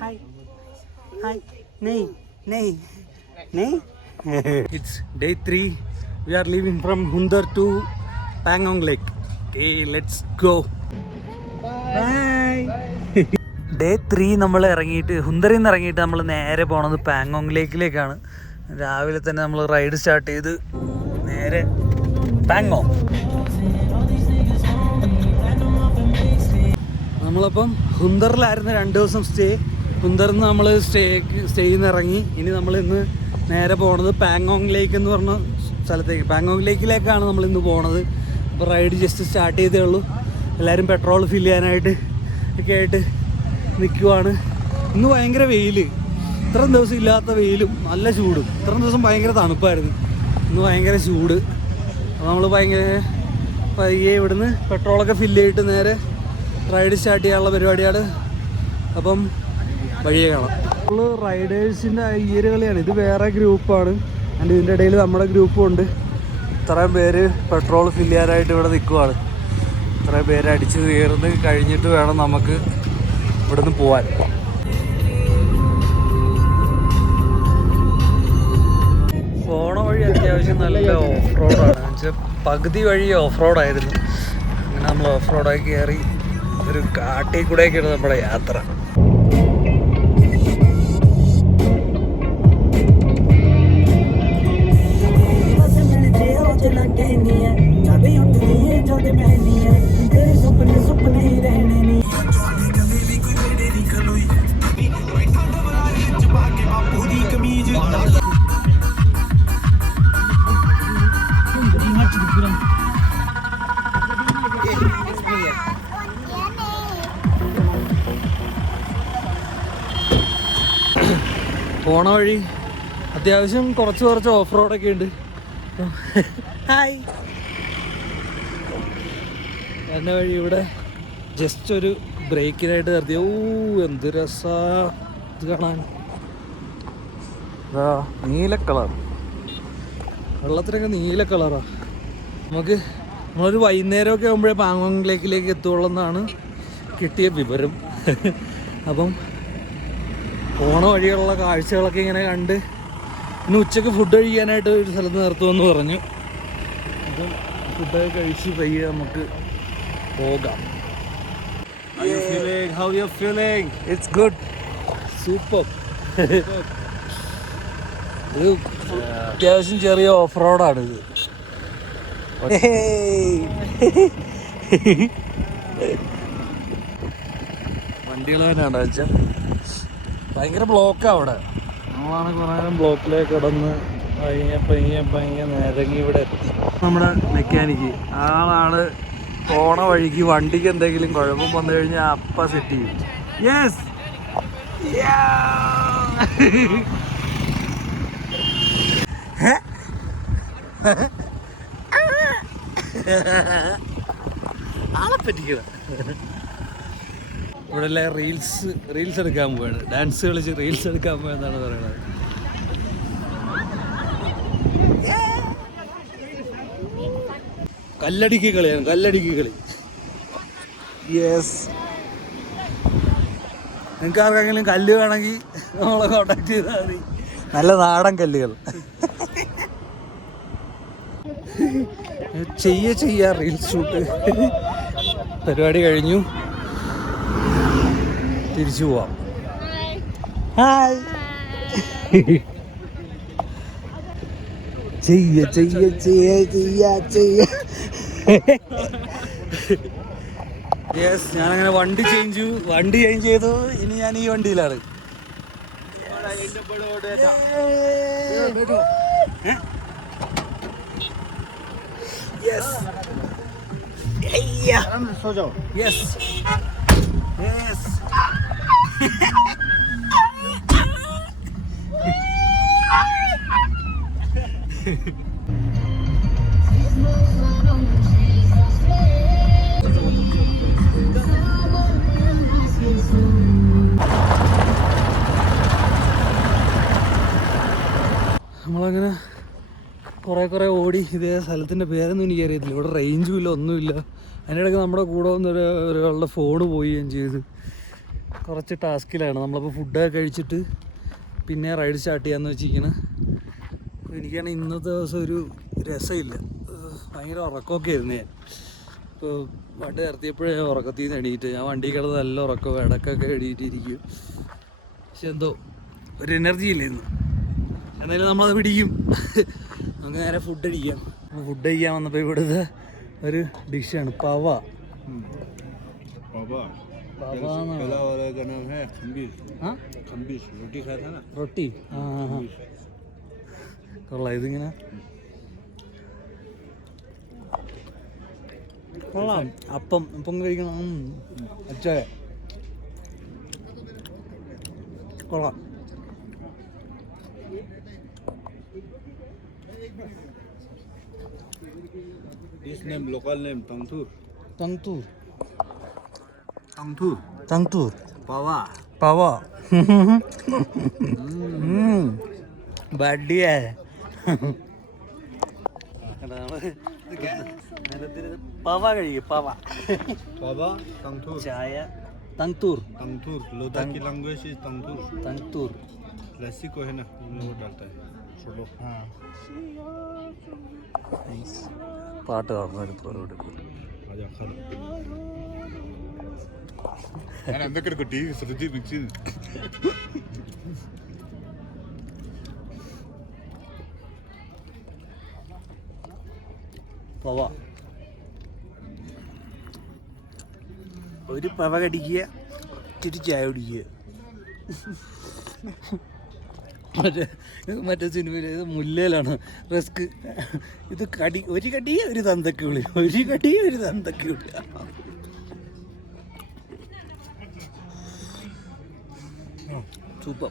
Hi. Hi. Nay. Nay. Nay. It's day 3. We are leaving from Hundar to Pangong Lake. Okay, let's go. Bye. Day 3 നമ്മൾ ഇറങ്ങിയിട്ട് ഹുന്തറിൽ നിന്ന് ഇറങ്ങിയിട്ട് നമ്മൾ നേരെ പോണത് പാങ്ങോങ് ലേക്കിലേക്കാണ്. രാവിലെ തന്നെ നമ്മൾ റൈഡ് സ്റ്റാർട്ട് ചെയ്ത് നേരെ പാങ്ങോങ്. നമ്മളപ്പം ഹുന്തറിലായിരുന്നു 2 ദിവസം സ്റ്റേ. ഹുന്തറിൽ നിന്ന് നമ്മൾ സ്റ്റേയിൽ നിന്ന് ഇറങ്ങി. ഇനി നമ്മൾ ഇന്ന് നേരെ പോണത് പാങ്ങോങ് ലേക്ക് എന്ന് പറഞ്ഞ സ്ഥലത്തേക്ക്, പാങ്ങോങ് ലേക്കിലേക്കാണ് നമ്മൾ ഇന്ന് പോണത്. അപ്പോൾ റൈഡ് ജസ്റ്റ് സ്റ്റാർട്ട് ചെയ്തേ ഉള്ളൂ. എല്ലാവരും പെട്രോൾ ഫില്ല് ചെയ്യാനായിട്ട് ഒക്കെ ആയിട്ട് നിൽക്കുവാണ്. ഇന്ന് ഭയങ്കര വെയിൽ, ഇത്രയും ദിവസം ഇല്ലാത്ത വെയിലും നല്ല ചൂടും. ഇത്രയും ദിവസം ഭയങ്കര തണുപ്പായിരുന്നു, ഇന്ന് ഭയങ്കര ചൂട്. അപ്പോൾ നമ്മൾ പയ്യെ ഇവിടുന്ന് പെട്രോളൊക്കെ ഫില്ല് ചെയ്തിട്ട് നേരെ റൈഡ് സ്റ്റാർട്ട് ചെയ്യാനുള്ള പരിപാടിയാണ്. അപ്പം വഴിയെ കാണാം. നമ്മൾ റൈഡേഴ്സിൻ്റെ ഈയൊരു കളിയാണ്. ഇത് വേറെ ഗ്രൂപ്പാണ്, ആൻഡ് ഇതിൻ്റെ ഇടയിൽ നമ്മുടെ ഗ്രൂപ്പും ഉണ്ട്. ഇത്രയും പേര് പെട്രോൾ ഫില്ല് ചെയ്യാനായിട്ട് ഇവിടെ നിൽക്കുവാണ്. ഇത്രയും പേര് അടിച്ച് കയറുന്നത് കഴിഞ്ഞിട്ട് വേണം നമുക്ക് ഇവിടുന്ന് പോവാൻ. പോണ വഴി അത്യാവശ്യം നല്ല ഓഫ് റോഡാണ്. വെച്ചാൽ പകുതി വഴി ഓഫ് റോഡായിരുന്നു. അങ്ങനെ നമ്മൾ ഓഫ് റോഡായി കയറി ഒരു കാട്ടിൽ കൂടെയൊക്കെയാണ് നമ്മുടെ യാത്ര. പോണ വഴി അത്യാവശ്യം കുറച്ച് ഓഫ് റോഡൊക്കെ ഉണ്ട്. ഹായ്. എൻ്റെ വഴി ഇവിടെ ജസ്റ്റ് ഒരു ബ്രേക്കിനായിട്ട് നിർത്തി. എന്ത് രസാ ഇത് കാണാൻ. നീല കളർ, വെള്ളത്തിനൊക്കെ നീല കളറാണ്. നമ്മളൊരു വൈകുന്നേരമൊക്കെ ആകുമ്പോഴേ പാങ്ങോങ് ലേക്കിലേക്ക് എത്തുള്ളൂ എന്നാണ് കിട്ടിയ വിവരം. അപ്പം പോണ വഴിയുള്ള കാഴ്ചകളൊക്കെ ഇങ്ങനെ കണ്ട് പിന്നെ ഉച്ചയ്ക്ക് ഫുഡ് കഴിക്കാനായിട്ട് ഒരു സ്ഥലത്ത് നിർത്തുമെന്ന് പറഞ്ഞു. അപ്പം ഫുഡൊക്കെ കഴിച്ച് പയ്യെ നമുക്ക് പോകാം. How you feeling? It's good. Super. ഇത് അത്യാവശ്യം ചെറിയ ഓഫ് റോഡാണ് ഇത്. വണ്ടികളാണ് വെച്ചാൽ ഭയങ്കര ബ്ലോക്കാണ് അവിടെ. നമ്മളാണ് കുറേ നേരം ബ്ലോക്കിലേക്ക് കിടന്ന് പയ്യെ നേരങ്ങി ഇവിടെ എത്തി. നമ്മുടെ മെക്കാനിക്ക് ആളാണ് പോണ വഴിക്ക് വണ്ടിക്ക് എന്തെങ്കിലും കുഴപ്പം വന്നു കഴിഞ്ഞാൽ അപ്പം സെറ്റ് ചെയ്യും. യെസ്, ആളെ പറ്റിക്കുക. ഇവിടെ എല്ലാം റീൽസ് എടുക്കാൻ പോവാണ്. ഡാൻസ് കളിച്ച് റീൽസ് എടുക്കാൻ പോയെന്നാണ് പറയുന്നത്. കല്ലടിക്ക് കളിയാണ്, കല്ലടിക്ക് കളി. യെസ്, നിങ്ങൾക്ക് ആർക്കെങ്കിലും കല്ല് വേണമെങ്കിൽ നമ്മളെ കോണ്ടാക്ട് ചെയ്താൽ മതി. നല്ല നാടൻ കല്ലുകൾ. ചെയ്യാ റീൽസ് ഷൂട്ട് പരിപാടി കഴിഞ്ഞു, തിരിച്ചു പോവാം. ഹായ്. യെസ്, ഞാനങ്ങനെ വണ്ടി ചേഞ്ച് ചെയ്തു. ഇനി ഞാൻ ഈ വണ്ടിയിലാണ്. Yes, yes, yes. നമ്മളങ്ങനെ കുറേ ഓടി. ഇതേ സ്ഥലത്തിൻ്റെ പേരൊന്നും എനിക്കറിയത്തില്ല. ഇവിടെ റേഞ്ചും ഇല്ല, ഒന്നുമില്ല. അതിനിടയ്ക്ക് നമ്മുടെ കൂടെ വന്നൊരു ഒരാളുടെ ഫോണ് പോവുകയും ചെയ്ത് കുറച്ച് ടാസ്കിലാണ്. നമ്മളപ്പോൾ ഫുഡൊക്കെ കഴിച്ചിട്ട് പിന്നെ റൈഡ് സ്റ്റാർട്ട് ചെയ്യാമെന്ന് വെച്ചിരിക്കണം. എനിക്കാണെങ്കിൽ ഇന്നത്തെ ദിവസം ഒരു രസമില്ല, ഭയങ്കര ഉറക്കമൊക്കെ ആയിരുന്നു. ഞാൻ ഇപ്പോൾ വണ്ടി നിർത്തിയപ്പോഴേ ഞാൻ ഉറക്കത്തിൽ നിന്ന് എണീറ്റ്. ഞാൻ വണ്ടി കിടന്ന് നല്ല ഉറക്കവും ഇടക്കൊക്കെ എണീറ്റിരിക്കും. പക്ഷെ എന്തോ ഒരു എനർജി ഇല്ല ഇന്ന്. എന്നാലും നമ്മളത് പിടിക്കും. നമുക്ക് നേരെ ഫുഡ് അടിക്കാം. ഫുഡ് കഴിക്കാൻ വന്നപ്പോൾ ഇവിടുത്തെ ഒരു ഡിഷാണ് പവ. റൊട്ടി. കൊള്ളാം. ഇതിങ്ങനെ കൊള്ളാം. അപ്പം കഴിക്കണം. അച്ഛായ കൊള്ളാം. This name, local name, Tangtur. തങ്തൂർ. Tangtur. തങ്തൂർ. Pawa. പവ. ബഡിയ. പവ കഴിയും. പവ. Pawa, Tangtur. ചായ. തങ്തൂർ. Tangtur. Ladakh की language is Tangtur. തങ്തൂർ. लस्सी को है ना, वो डालता है. छोड़ो. പാട്ട് കാണുന്നവർ आजा खा. ഞാൻ എന്തൊക്കെ കിട്ടി ഫ്രിഡ്ജ് മിക്സ്. പവ. ഒരു പവ കടിക്കുക, ഇച്ചിരി ചായ കുടിക്കുക. മറ്റേ സിനിമയിൽ മുല്ലയിലാണ് റിസ്ക്. ഇത് ഒരു കടി ഒരു തന്തക്ക് വിളി, ഒരു കടി ഒരു തന്തക്ക് വിളി. സൂപ്പർ.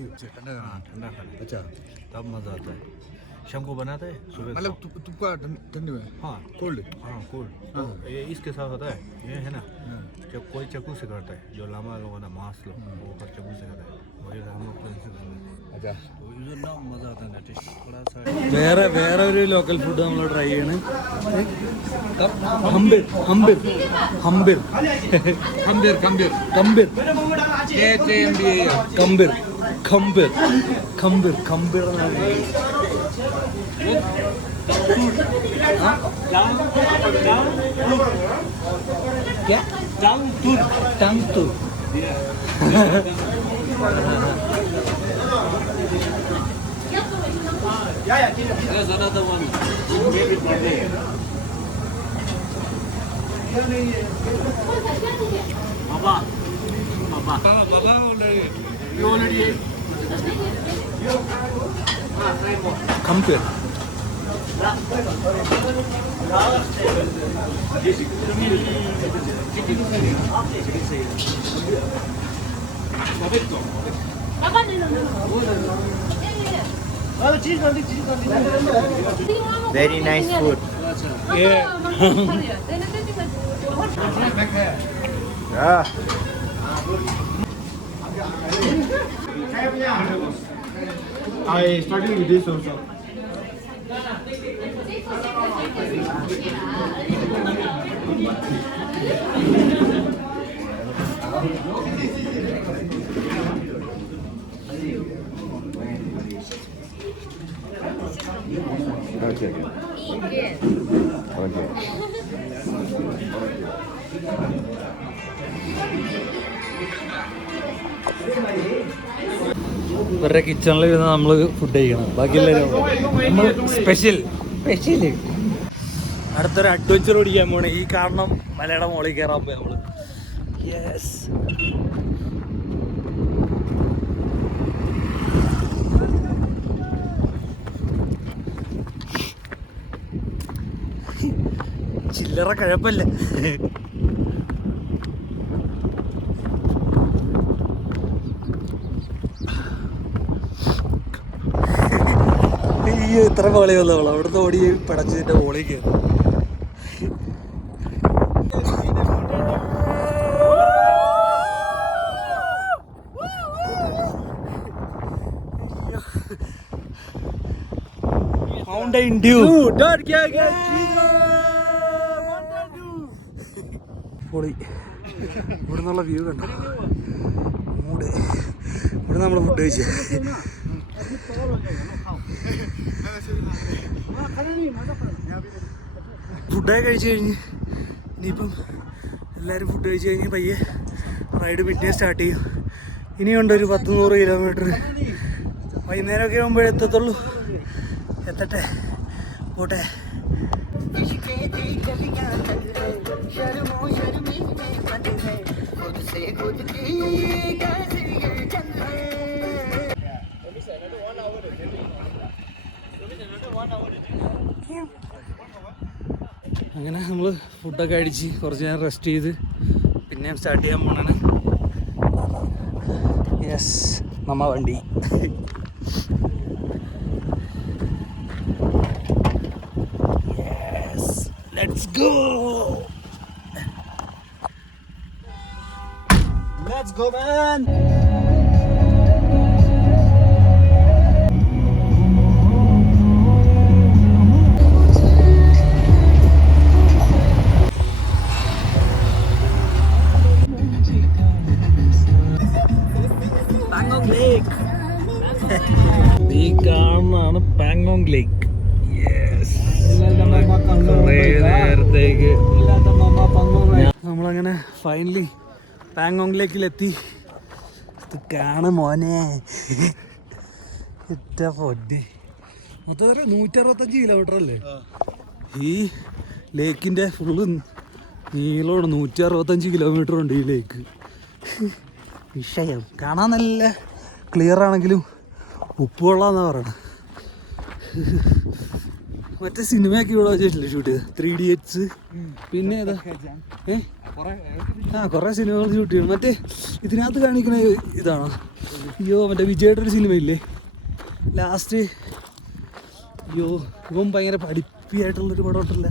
ठंडा ठंडा खाना. अच्छा तब मजा आता है. शाम को बनाते हैं सुबह. मतलब तुमका ठंडे में. हाँ कोल्ड. हाँ कोल्ड. तो ये इसके साथ होता है. ये है ना, जब कोई चाकू से करता है, जो लामा लोग है ना, मांस लोग, वो कर चाकू से करता है. वही हम लोग से करते हैं. अच्छा तो ये ना मजा आता है ना, टेस्ट थोड़ा सा. വേറെ ഒരു ലോക്കൽ ഫുഡ് നമ്മൾ ട്രൈ ചെയ്യണം. ഹംബിർ. ഹംബിർ. ഹംബിർ. खंबीर खंबीर കമ്പിർ. खंबीर. കമ്പിർ. കമ്പിർ. കമ്പിർ. കമ്പിർ ടങ്തൂർ. There's another one. Baba. Already. You already. കമ്പിർ. Very nice food. Yeah. Yeah. I started with this also. Okay. Okay. ഇവരുടെ കിച്ചണിൽ ഇരുന്ന് നമ്മൾ ഫുഡ് കഴിക്കണം. ബാക്കിയെല്ലാവരും നമ്മൾ സ്പെഷ്യൽ. അടുത്തൊരു അഡ്വഞ്ചർ ഓടിക്കാൻ പോണേ. ഈ കാരണം മലയുടെ മുകളിൽ കയറാൻ പോയി നമ്മൾ. യെസ്. ചില്ലറ കഴപ്പല്ല. അയ്യോ ഇത്ര മോളി വന്നവളോ. അവിടുത്തെ ഓടി പടച്ചതിന്റെ മോളിൽ കയറി. Mountain Dew. डर क्या गया? പൊളി. ഇവിടെ നിന്നുള്ള വ്യൂ കണ്ടോ, മൂട്. ഇവിടെ നമ്മൾ ഫുഡ് കഴിച്ചേ. ഫുഡൊക്കെ കഴിച്ച് കഴിഞ്ഞ് ഇനിയിപ്പം എല്ലാവരും ഫുഡ് കഴിച്ച് കഴിഞ്ഞ് പയ്യെ റൈഡ് പിറ്റേ സ്റ്റാർട്ട് ചെയ്യും. ഇനിയുണ്ട് ഒരു 100 കിലോമീറ്റർ. വൈകുന്നേരമൊക്കെ ആകുമ്പോഴേ എത്തത്തുള്ളൂ. എത്തട്ടെ, പോട്ടെ. അങ്ങനെ നമ്മൾ ഫുഡൊക്കെ അടിച്ച് കുറച്ച് നേരം റെസ്റ്റ് ചെയ്ത് പിന്നെയും സ്റ്റാർട്ട് ചെയ്യാൻ പോണാണ്. യെസ്, നമ്മ വണ്ടി. Yes, let's go. Let's go man. ഈ കാണുന്നതാണ് പാങ്കോങ് ലേക്ക്. കുറേ നേരത്തേക്ക് നമ്മളങ്ങനെ ഫൈനലി പാങ്കോങ് ലേക്കിലെത്തി. ഇത് കാണും മോനെ, ഇറ്റ പൊടി. മൊത്തം 165 കിലോമീറ്റർ അല്ലേ ഈ ലേക്കിൻ്റെ ഫുള്ള് നീളമാണ്. 165 കിലോമീറ്റർ ഉണ്ട് ഈ ലേക്ക്. വിഷയം കാണാൻ നല്ല ക്ലിയർ ആണെങ്കിലും ഉപ്പ് വെള്ളമെന്നാണ് പറയണത്. മറ്റേ സിനിമയൊക്കെ ഇവിടെ വെച്ചിട്ടില്ലേ ഷൂട്ട് ചെയ്ത്, 3 Idiots. പിന്നെ ഏതാ കുറേ സിനിമകൾ ഷൂട്ട് ചെയ്യണം. മറ്റേ ഇതിനകത്ത് കാണിക്കുന്ന ഇതാണോ? അയ്യോ, മറ്റേ വിജയുടെ ഒരു സിനിമയില്ലേ ലാസ്റ്റ്? അയ്യോ, ഇവൻ ഭയങ്കര പഠിപ്പിയായിട്ടുള്ളൊരു പടം ഉണ്ടല്ല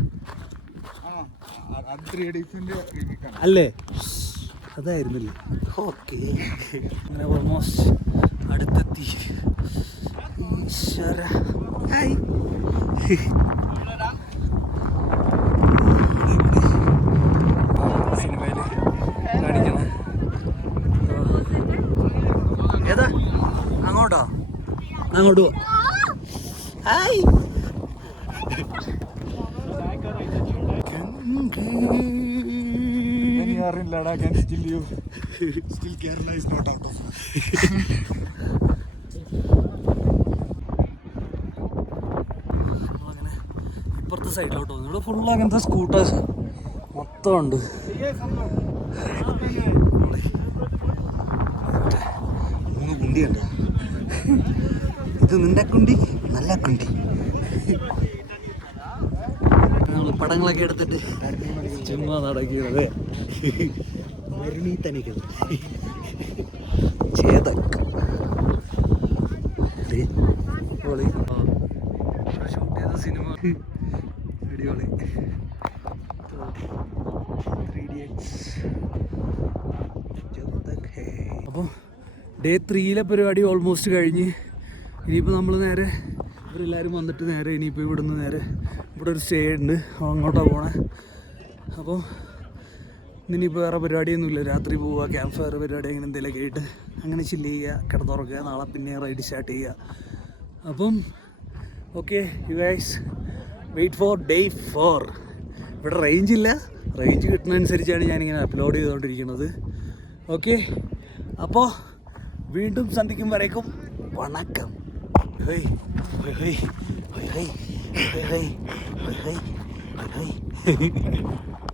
അല്ലേ? അതായിരുന്നില്ലേ? ഓക്കെ, അങ്ങനെ ഓൾമോസ്റ്റ് അടുത്തെത്തി. ഈശ്വര, ഹായ്. സിനിമയിൽ കാണിക്കണ ഏതാ? അങ്ങോട്ടോ? അങ്ങോട്ട് പോ. ഹായ്. നമ്മളങ്ങനെ ഇപ്പുറത്തെ സൈഡിലോട്ട് വന്നു. ഇവിടെ ഫുള്ള് അങ്ങനത്തെ സ്കൂട്ടേഴ്സ് മൊത്തം ഉണ്ട്. 3 കുണ്ടിയുണ്ട്. ഇത് നിന്റെ കുണ്ടി, നല്ല കുണ്ടി. നമ്മൾ പടങ്ങളൊക്കെ എടുത്തിട്ട് ചുമ്മാ നടക്കുന്നത്. തനിക്കത് ചേതക് അടിപൊളി. ഷൂട്ട് ചെയ്ത സിനിമ അടിപൊളി. 3 Idiots. അപ്പോൾ ഡേ 3 പരിപാടി ഓൾമോസ്റ്റ് കഴിഞ്ഞ് ഇനിയിപ്പോൾ നമ്മൾ നേരെ ഇവരെല്ലാവരും വന്നിട്ട് നേരെ ഇനിയിപ്പോൾ ഇവിടുന്ന് നേരെ ഇവിടെ ഒരു സ്റ്റേ ഉണ്ട്, അങ്ങോട്ടാണ് പോണേ. അപ്പോൾ ഇനിയിപ്പോൾ വേറെ പരിപാടിയൊന്നുമില്ല. രാത്രി പോവുക, ക്യാമ്പ് ഫയർ പരിപാടി അങ്ങനെ എന്തെങ്കിലുമൊക്കെ ആയിട്ട് അങ്ങനെ ചില്ല് ചെയ്യുക, കിടന്നുറങ്ങുക. നാളെ പിന്നെ റൈഡ് സ്റ്റാർട്ട് ചെയ്യുക. അപ്പം okay you guys, wait for day 4. ഇവിടെ റേഞ്ച് ഇല്ല, റേഞ്ച് കിട്ടുന്നതനുസരിച്ചാണ് ഞാനിങ്ങനെ അപ്ലോഡ് ചെയ്തുകൊണ്ടിരിക്കുന്നത്. ഓക്കെ, അപ്പോൾ വീണ്ടും സന്ധിക്കും വരേക്കും വണക്കം. High high high high high high high high high.